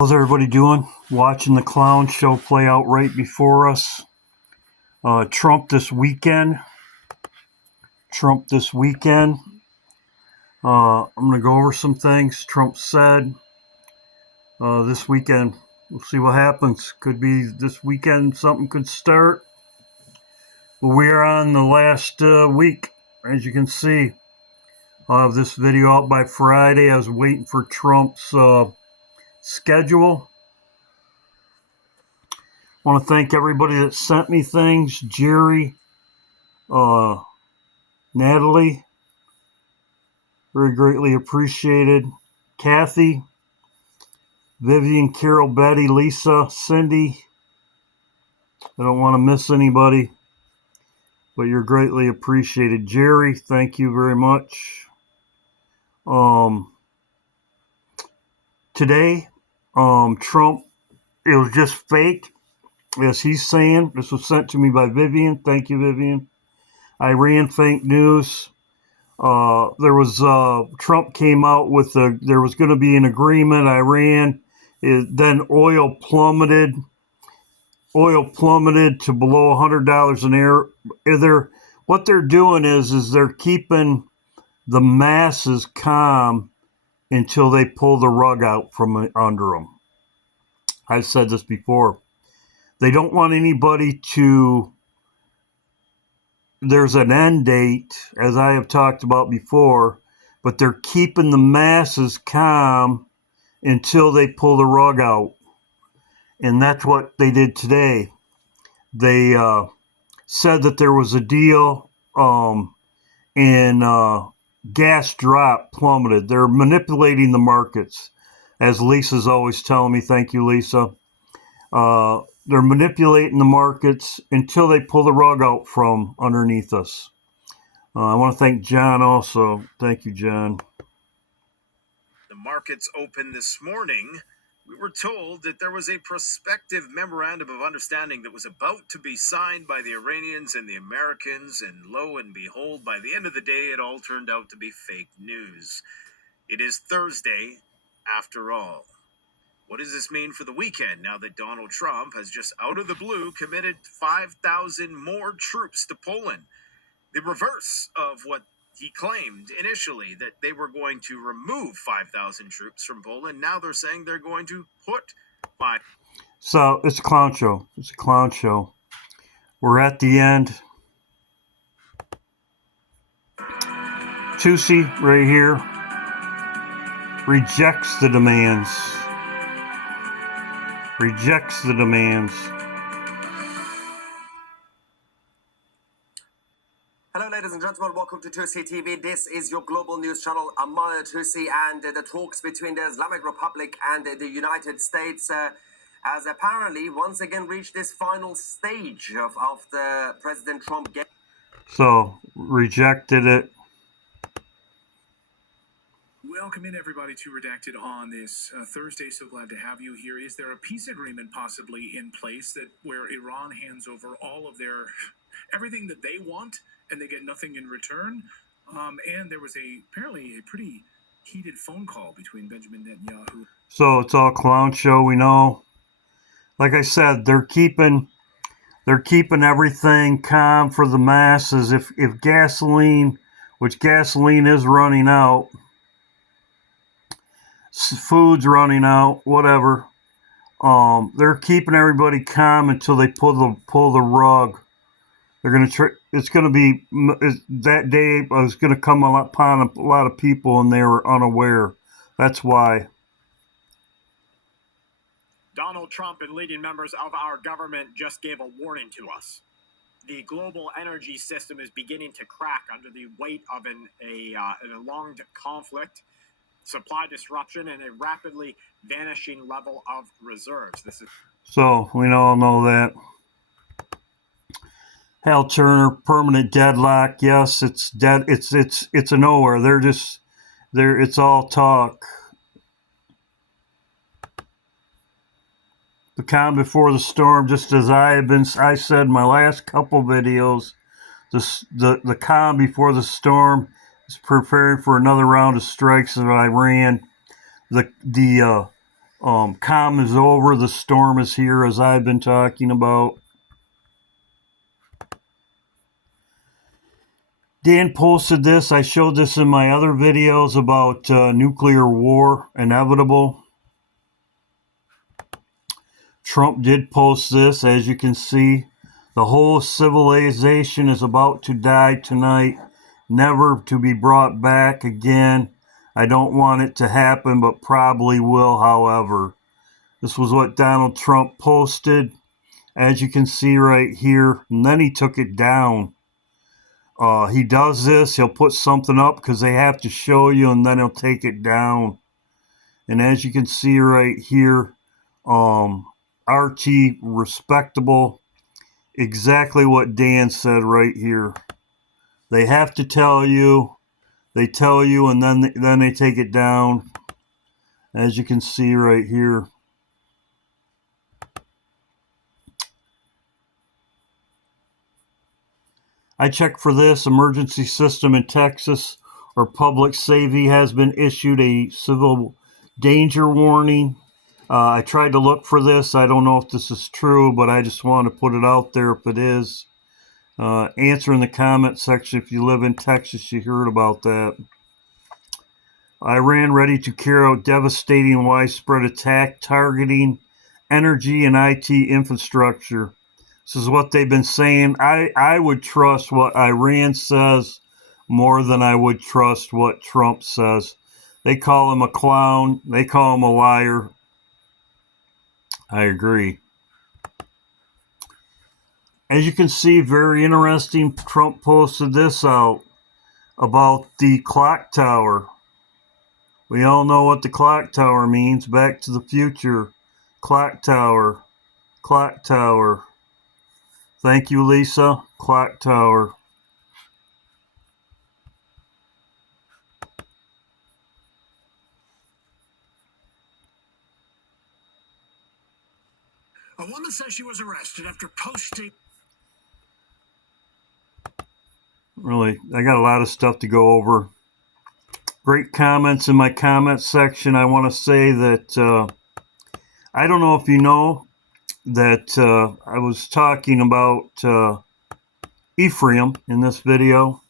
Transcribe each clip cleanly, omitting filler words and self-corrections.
How's everybody doing? Watching the clown show play out right before us. Trump this weekend. I'm going to go over some things Trump said this weekend. We'll see what happens. Could be this weekend something could start. But we are on the last week, as you can see. I'll have this video out by Friday. I was waiting for Trump's schedule. I want to thank everybody that sent me things. Jerry, Natalie, very greatly appreciated. Kathy, Vivian, Carol, Betty, Lisa, Cindy. I don't want to miss anybody, but you're greatly appreciated. Jerry, thank you very much. Today, Trump, it was just fake, as he's saying. This was sent to me by Vivian. Thank you, Vivian. Iran fake news. Trump came out with there was going to be an agreement. Iran, then oil plummeted to below $100 an hour. What they're doing is they're keeping the masses calm until they pull the rug out from under them. I've said this before. They don't want anybody to. There's an end date, as I have talked about before, but they're keeping the masses calm until they pull the rug out. And that's what they did today. They said that there was a deal and gas dropped, plummeted. They're manipulating the markets, as Lisa's always telling me. Thank you, Lisa. They're manipulating the markets until they pull the rug out from underneath us. I want to thank John also. Thank you, John. The markets opened this morning. We were told that there was a prospective memorandum of understanding that was about to be signed by the Iranians and the Americans, and lo and behold, by the end of the day, it all turned out to be fake news. It is Thursday, after all. What does this mean for the weekend now that Donald Trump has just out of the blue committed 5,000 more troops to Poland? The reverse of what he claimed initially, that they were going to remove 5,000 troops from Poland. Now they're saying they're going to put 5. So it's a clown show. It's a clown show. We're at the end. Tusi right here rejects the demands. Hello, ladies and gentlemen. Welcome to Tusi TV. This is your global news channel. I'm Maya Tusi, and the talks between the Islamic Republic and the United States has apparently once again reached this final stage of the President Trump. So, rejected it. Welcome in, everybody, to Redacted on this Thursday. So glad to have you here. Is there a peace agreement possibly in place where Iran hands over all of their everything that they want and they get nothing in return? And there was apparently a pretty heated phone call between Benjamin Netanyahu. So it's all clown show, we know. Like I said, they're keeping everything calm for the masses. If gasoline, which gasoline is running out, food's running out, whatever. They're keeping everybody calm until they pull the rug. They're gonna it's gonna be that day. It's gonna come upon a lot of people, and they were unaware. That's why. Donald Trump and leading members of our government just gave a warning to us. The global energy system is beginning to crack under the weight of an prolonged conflict, supply disruption, and a rapidly vanishing level of reserves. So we all know that. Hal Turner, permanent deadlock. Yes, it's dead. It's a nowhere. It's all talk. The calm before the storm, just as I said in my last couple videos, the calm before the storm is preparing for another round of strikes in Iran. The Calm is over. The storm is here, as I've been talking about. Dan posted this. I showed this in my other videos about nuclear war inevitable. Trump did post this. As you can see, the whole civilization is about to die tonight, never to be brought back again. I don't want it to happen, but probably will, however. This was what Donald Trump posted, as you can see right here, and then he took it down. He does this, he'll put something up because they have to show you, and then he'll take it down. And as you can see right here, RT respectable, exactly what Dan said right here. They have to tell you, they tell you, and then they take it down, as you can see right here. I checked for this. Emergency system in Texas or public safety has been issued a civil danger warning. I tried to look for this. I don't know if this is true, but I just want to put it out there if it is. Answer in the comment section if you live in Texas, you heard about that. Iran ready to carry out devastating widespread attack targeting energy and IT infrastructure. This is what they've been saying. I would trust what Iran says more than I would trust what Trump says. They call him a clown. They call him a liar. I agree. As you can see, very interesting. Trump posted this out about the clock tower. We all know what the clock tower means. Back to the Future. Clock tower. Clock tower. Thank you, Lisa. Clock tower. A woman says she was arrested after posting. Really, I got a lot of stuff to go over. Great comments in my comment section. I want to say that I don't know if you know that I was talking about Ephraim in this video.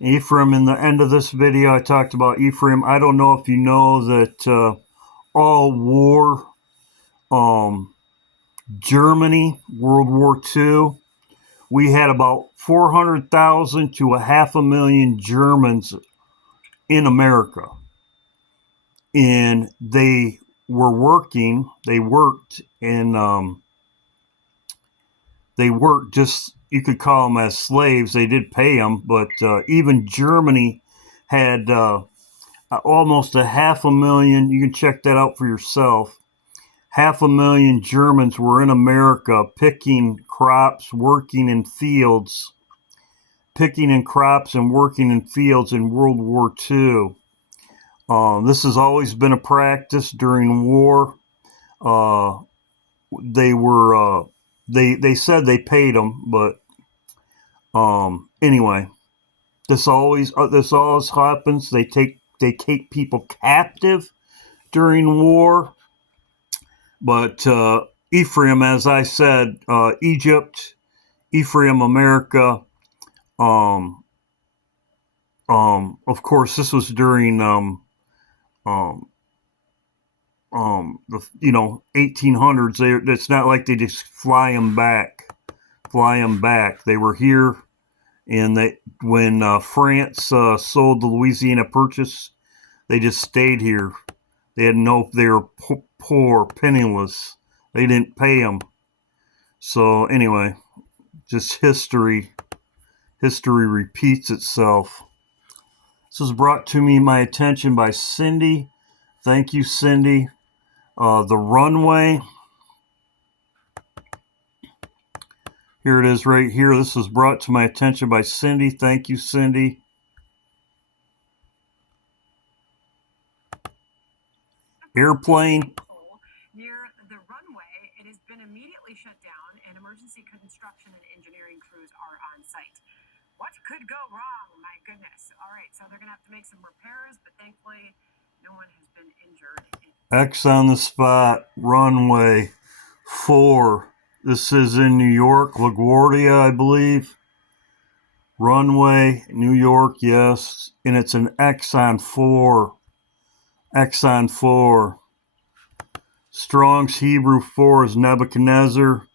Ephraim, in the end of this video, I talked about Ephraim. I don't know if you know that all war, Germany, World War II, we had about 400,000 to 500,000 Germans in America. And they worked just, you could call them as slaves. They did pay them, but even Germany had almost 500,000. You can check that out for yourself. 500,000 Germans were in America picking crops, working in fields, picking in crops and working in fields in World War II. This has always been a practice during war. They were they said they paid them, but anyway, this always happens. They take people captive during war. But Ephraim, as I said, Egypt, Ephraim, America. Of course, this was during the 1800s. It's not like they just fly them back. They were here, and when France sold the Louisiana Purchase, they just stayed here. They were poor, penniless. They didn't pay them. So anyway, just history repeats itself. This was brought to my attention by Cindy. Thank you, Cindy. The Runway. Here it is right here. This was brought to my attention by Cindy. Thank you, Cindy. Airplane. Near the runway, it has been immediately shut down, and emergency construction and engineering crews are on site. What could go wrong? My goodness. All right, so they're going to have to make some repairs, but thankfully No one has been injured. X on the spot, runway 4. This is in New York, LaGuardia, I believe. Runway, New York, yes. And it's an X on 4. X on 4. Strong's Hebrew 4 is Nebuchadnezzar.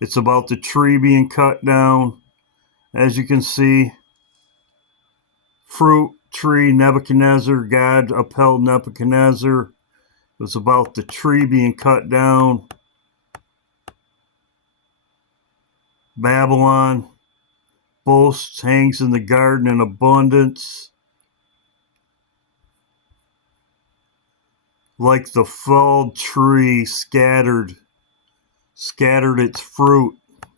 It's about the tree being cut down. As you can see, fruit tree, Nebuchadnezzar, God upheld Nebuchadnezzar. It's about the tree being cut down. Babylon boasts, hangs in the garden in abundance. Like the felled tree scattered its fruit.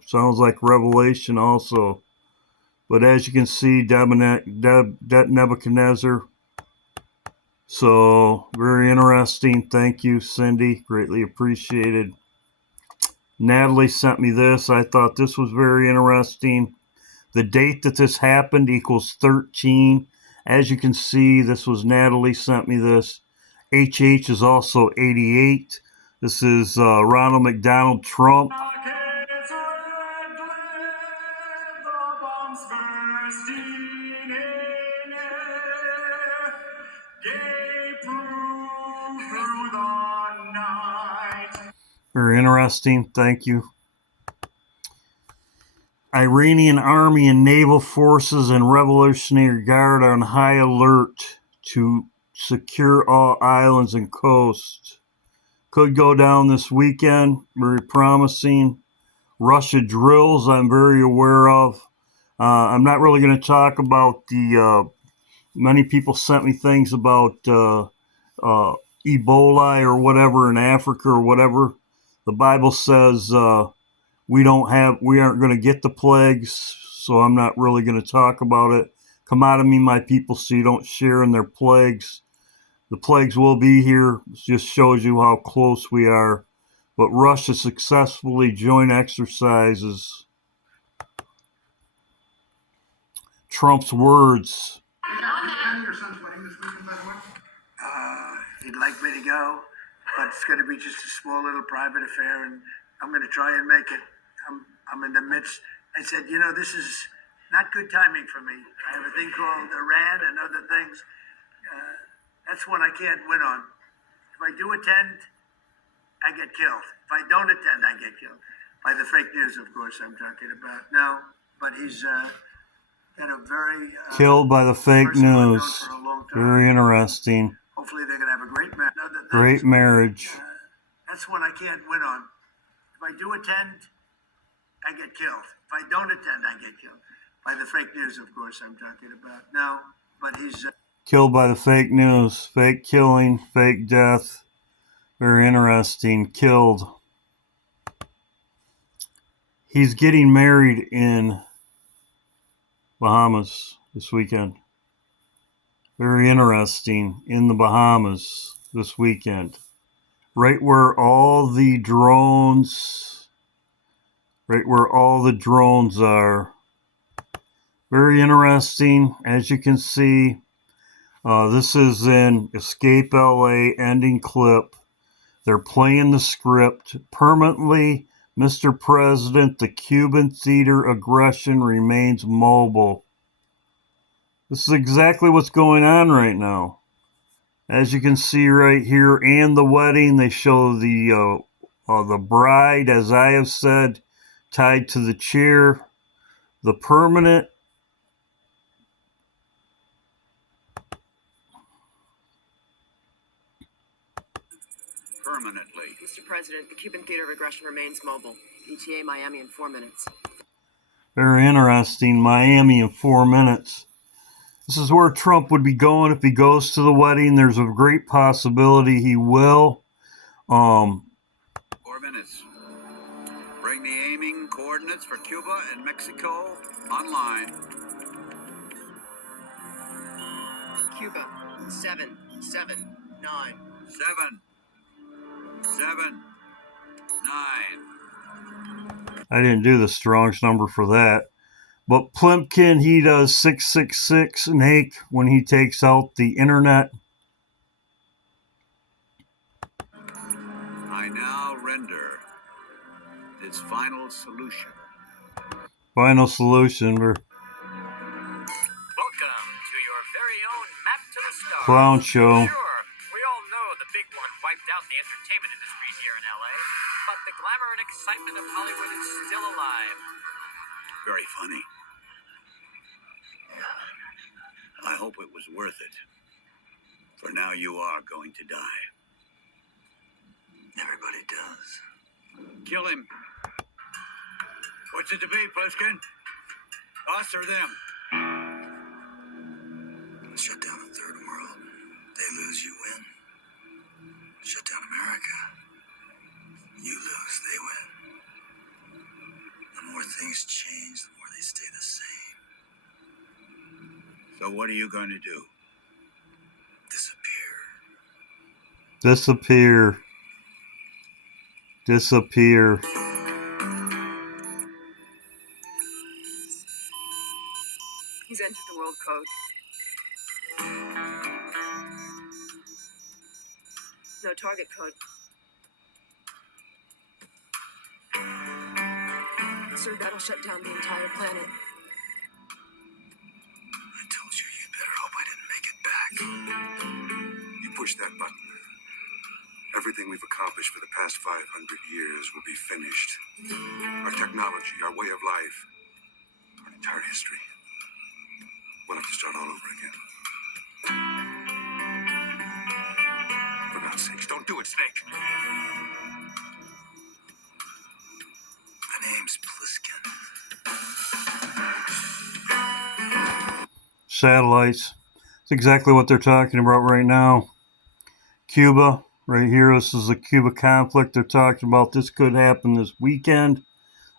Sounds like Revelation also. But as you can see, Nebuchadnezzar. So, very interesting. Thank you, Cindy. Greatly appreciated. Natalie sent me this. I thought this was very interesting. The date that this happened equals 13. As you can see, this was Natalie sent me this. HH is also 88. This is Ronald McDonald Trump. Very interesting. Thank you. Iranian army and naval forces and Revolutionary Guard are on high alert to secure all islands and coasts. Could go down this weekend. Very promising. Russia drills I'm very aware of. I'm not really going to talk about the... many people sent me things about Ebola or whatever in Africa or whatever. The Bible says we aren't going to get the plagues, so I'm not really going to talk about it. Come out of me, my people, so you don't share in their plagues. The plagues will be here. It just shows you how close we are. But Russia successfully joint exercises. Trump's words. Your son's wedding this weekend, by the way? He'd like me to go, but it's going to be just a small little private affair, and I'm going to try and make it. I'm in the midst. I said, this is not good timing for me. I have a thing called Iran and other things. That's one I can't win on. If I do attend, I get killed. If I don't attend, I get killed. By the fake news, of course, I'm talking about. No, but he's got a very... killed by the fake news. Very interesting. Hopefully they're going to have a great marriage. Great marriage. That's one I can't win on. If I do attend, I get killed. If I don't attend, I get killed. By the fake news, of course, I'm talking about. No, but he's... killed by the fake news. Fake killing, fake death. Very interesting. Killed. He's getting married in Bahamas this weekend. Very interesting. In the Bahamas this weekend. Right where all the drones are. Very interesting. As you can see, this is in Escape LA ending clip. They're playing the script. Permanently, Mr. President, the Cuban theater aggression remains mobile. This is exactly what's going on right now. As you can see right here, and the wedding, they show the bride, as I have said, tied to the chair. The permanent. Permanently. Mr. President, the Cuban theater of aggression remains mobile. ETA Miami in 4 minutes. Very interesting. Miami in 4 minutes. This is where Trump would be going if he goes to the wedding. There's a great possibility he will. 4 minutes. Bring the aiming coordinates for Cuba and Mexico online. Cuba, 7, 7, 9. 7, 7, 9. I didn't do the Strong's number for that. But Plimpkin, he does 666 Nake when he takes out the internet. now render its final solution. Final solution. We're Welcome to your very own map to the stars. clown show. Sure, we all know the big one wiped out the entertainment industry here in LA, but the glamour and excitement of Hollywood is still alive. Very funny. I hope it was worth it. For now you are going to die. Everybody does. Kill him. What's it to be, Pliskin? Us or them? Shut down the third world. They lose, you win. Shut down America. You lose, they win. The more things change, the more they stay the same. So what are you going to do? Disappear. Disappear. He's entered the world code. No target code. Sir, that'll shut down the entire planet. I told you you'd better hope I didn't make it back. You push that button. Everything we've accomplished for the past 500 years will be finished. Our technology, our way of life, our entire history. We'll have to start all over again. For God's sakes, don't do it, Snake. My name's Pliskin. Satellites. It's exactly what they're talking about right now. Cuba, right here. This is the Cuba conflict. They're talking about this could happen this weekend.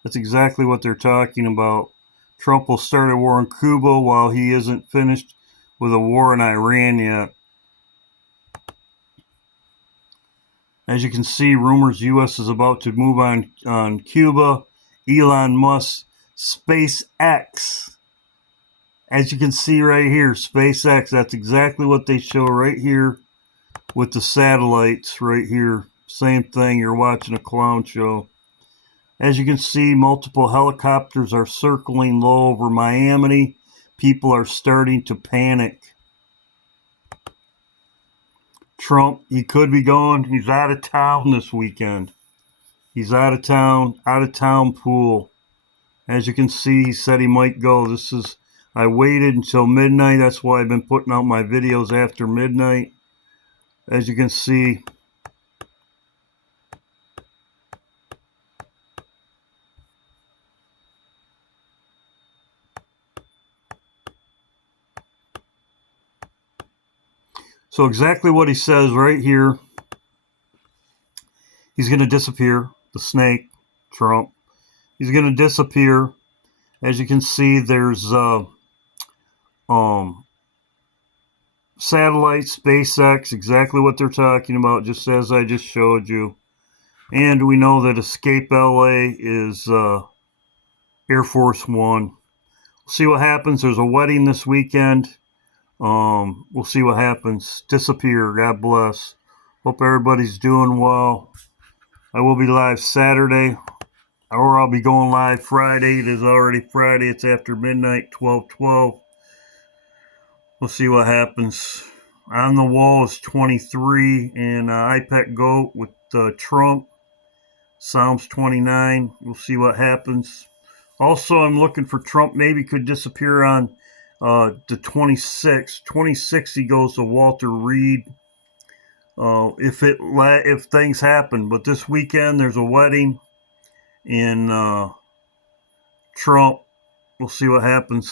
That's exactly what they're talking about. Trump will start a war in Cuba while he isn't finished with a war in Iran yet. As you can see, rumors U.S. is about to move on Cuba. Elon Musk, SpaceX. As you can see right here, SpaceX, that's exactly what they show right here with the satellites right here. Same thing, you're watching a clown show. As you can see, multiple helicopters are circling low over Miami. People are starting to panic. Trump, he could be going. He's out of town this weekend. He's out of town pool. As you can see, he said he might go. I waited until midnight. That's why I've been putting out my videos after midnight. As you can see, so exactly what he says right here. He's going to disappear. The snake, Trump. He's going to disappear. As you can see, there's satellites, SpaceX, exactly what they're talking about, just as I just showed you. And we know that Escape LA is Air Force One. We'll see what happens. There's a wedding this weekend. We'll see what happens. Disappear. God bless. Hope everybody's doing well. I will be live Saturday, or I'll be going live Friday. It is already Friday. It's after midnight, 12:12. We'll see what happens. On the wall is 23 and iPad Goat with Trump. Psalms 29. We'll see what happens. Also, I'm looking for Trump. Maybe could disappear on the 26th. 26th, he goes to Walter Reed. If things happen. But this weekend, there's a wedding in Trump. We'll see what happens.